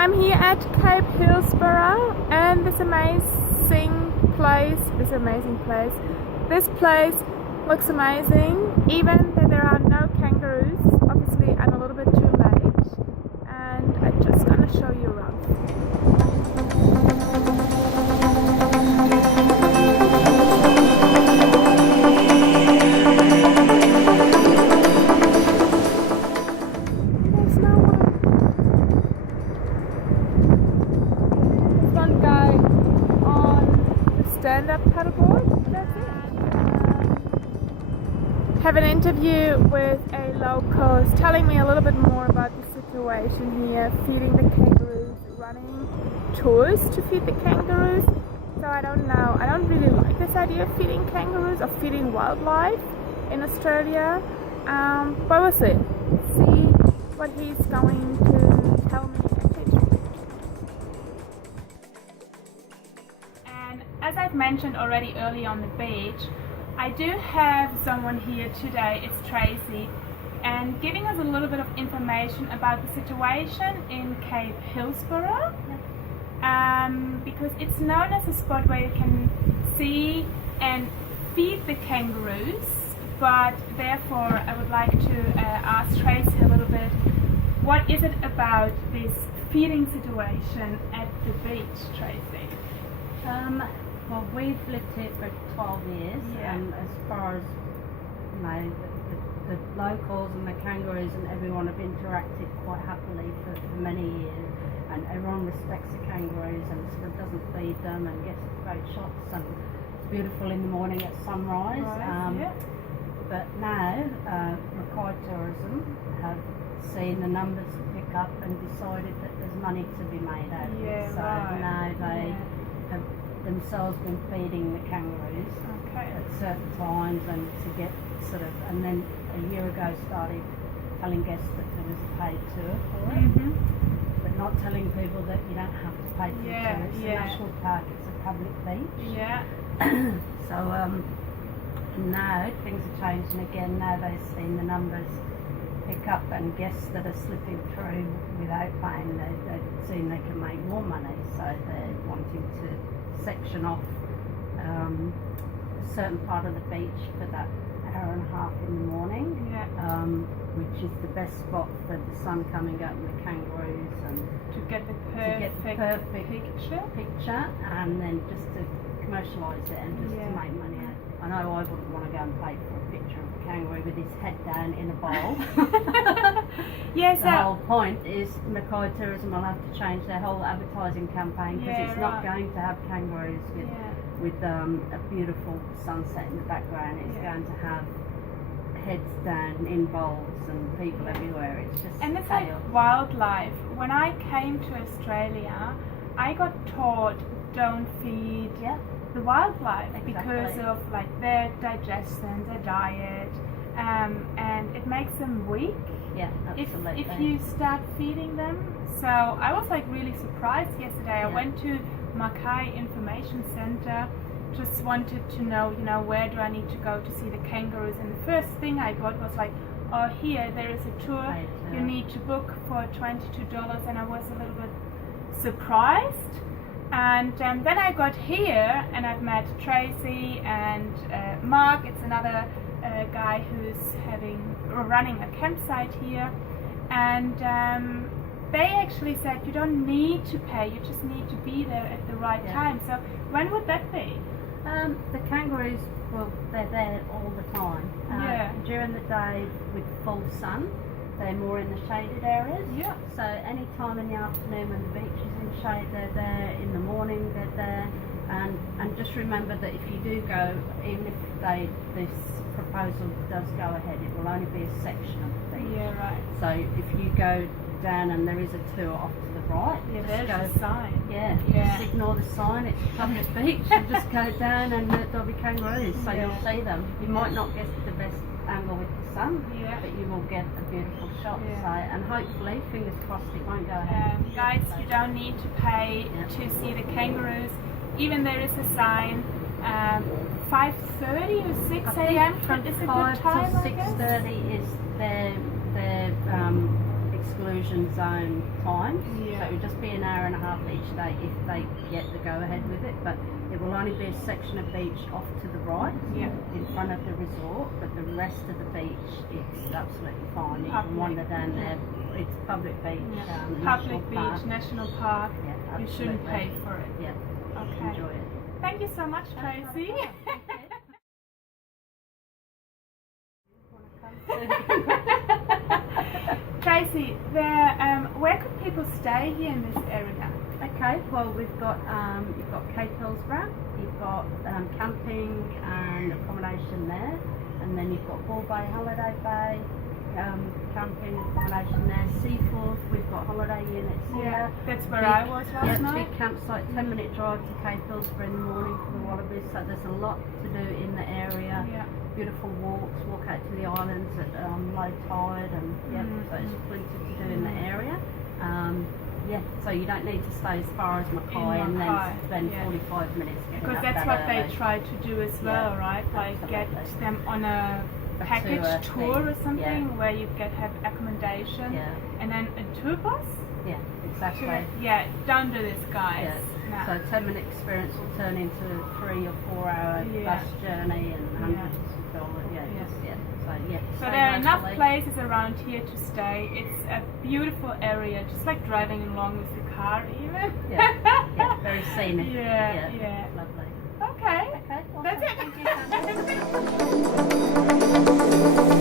I'm here at Cape Hillsborough and this amazing place. This place looks amazing, even though there are no kangaroos. Obviously I'm a little bit too late and I'm just going to show you around. Stand-up paddleboard. That's it. Have an interview with a local telling me a little bit more about the situation here, feeding the kangaroos, running tours to feed the kangaroos. So I don't know. I don't really like this idea of feeding kangaroos or feeding wildlife in Australia. But we'll see. See what he's going to tell me. As I've mentioned already early on the beach, I do have someone here today. It's Tracy, and giving us a little bit of information about the situation in Cape Hillsborough, because it's known as a spot where you can see and feed the kangaroos, but therefore I would like to ask Tracy a little bit, what is it about this feeding situation at the beach, Tracy? Well, we've lived here for 12 years, and as far as you know, the locals and the kangaroos and everyone have interacted quite happily for many years, and everyone respects the kangaroos and sort of doesn't feed them and gets great shots, and it's beautiful in the morning at sunrise. But now Mackay Tourism have seen the numbers pick up and decided that there's money to be made out of it. So now they have themselves been feeding the kangaroos at certain times, and to get sort of, and then a year ago started telling guests that there was a paid tour for it, but not telling people that you don't have to pay for the tour. It's a national park, it's a public beach. So now things are changing again. Now they've seen the numbers pick up and guests that are slipping through without paying, they've seen they can make more money, so they're wanting to section off a certain part of the beach for that hour and a half in the morning, which is the best spot for the sun coming up and the kangaroos, and to get the perfect picture, and then just to commercialise it and just to make money out. I know I wouldn't want to go and pay for a picture of a kangaroo with his head down in a bowl. The whole point is Mackay Tourism will have to change their whole advertising campaign, because it's not going to have kangaroos with a beautiful sunset in the background. It's going to have heads down in bowls and people everywhere. It's just and it's chaos. like wildlife. When I came to Australia, I got taught don't feed the wildlife because of like their digestion, their diet, and it makes them weak. Absolutely. If you start feeding them. So I was like really surprised yesterday. I went to Mackay Information Centre, just wanted to know, where do I need to go to see the kangaroos, and the first thing I got was like, oh, here there is a tour, you need to book for $22, and I was a little bit surprised. And then I got here and I've met Tracy and Mark. It's another guy who's running a campsite here, and they actually said you don't need to pay, you just need to be there at the right time. So when would that be? The kangaroos, well, they're there all the time. During the day with full sun, they're more in the shaded areas. So any time in the afternoon when the beach is in shade, they're there. In the morning, they're there. And just remember that if you do go, even if this proposal does go ahead, it will only be a section of the beach. So if you go down and there is a tour off to the right, there's a sign. Just ignore the sign. It's a public beach. And just go down and there'll be kangaroos, so you'll see them. You might not get the best angle with the sun, but you will get a beautiful shot. So, and hopefully, fingers crossed, it won't go ahead. Guys, you don't need to pay to see the kangaroos. Even there is a sign, 5:30 or 6 a.m. Is a good time? 5 till 6:30 is their exclusion exclusion zone times. Yeah. So it would just be an hour and a half each day if they get the go ahead with it. But it will only be a section of beach off to the right, in front of the resort. But the rest of the beach, it's absolutely fine. You can wander down there. It's public beach. Public beach, national park. Yeah, you shouldn't pay for it. Yeah. Okay. Enjoy it. Thank you so much, Tracy. Tracy, where could people stay here in this area? Okay, well we've got you've got Cape Hillsborough, you've got camping and accommodation there, and then you've got Ball Bay, Holiday Bay, camping accommodation there. Seaforth, we've got holiday units here. That's where I was last night. Big campsite, 10-minute drive to Cape Hillsborough in the morning for the wallabies. So there's a lot to do in the area. Beautiful walks, walk out to the islands at low tide, and so there's plenty to do in the area. So you don't need to stay as far as Mackay and then spend 45 minutes getting because up that's that what early. they try to do as well, right? Like get them on a package tour or something where you have accommodation and then a tour bus. Yeah, exactly. Don't do this, guys. No. So a 10-minute experience will turn into a 3 or 4 hour bus journey and hundreds of dollars. So there are enough places around here to stay. It's a beautiful area, just like driving along with the car even. Very scenic. Lovely. Okay, That's it. Thank you.